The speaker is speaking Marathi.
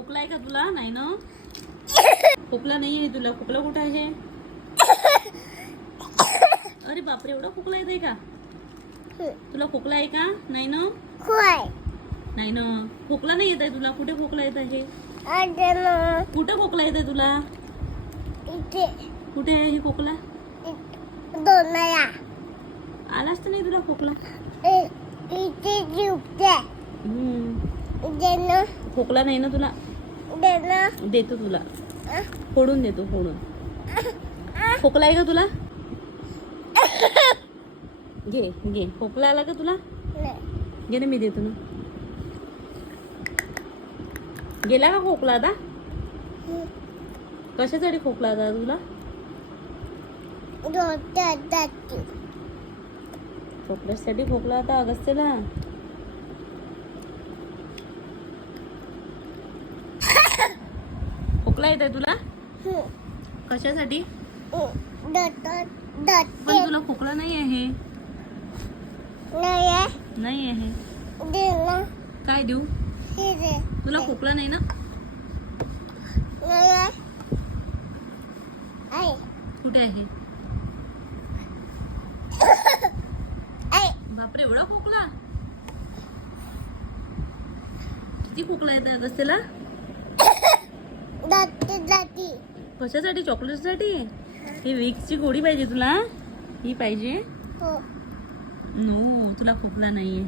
खोकला आहे का तुला? नाही ना? खोकला नाही आहे तुला. खोकला कुठं आहे? अरे बापरे एवढा खोकला येत आहे का? तुला खोकला आहे का? नाही ना? नाही ना? खोकला नाही येत आहे तुला. कुठे खोकला येत आहे? कुठं खोकला येत आहे तुला? कुठे आहे हे खोकला? आलाच तर नाही तुला खोकला. खोकला नाही ना तुला? देतो तुला. फोडून देतो फोडून. खोकला आहे का तुला? घे घे. खोकला आला का तुला? घे ना मी देतो ना. गेला का खोकला आता? कशासाठी खोकला आता तुला? दोन चॉकलेटसाठी खोकला आता अगस्त्यला खोकला येत आहे तुला कशासाठी? पण तुला खोकला नाही आहे. नाही आहे. काय देऊ? तुला खोकला नाही ना? कुठे आहे? बापरे एवढा खोकला? किती खोकला येत आहे अगस्त्यला कशासाठी? चॉकलेटसाठी? हे विक्सची गोळी पाहिजे तुला ही? पाहिजे? नो तुला खोकला नाही आहे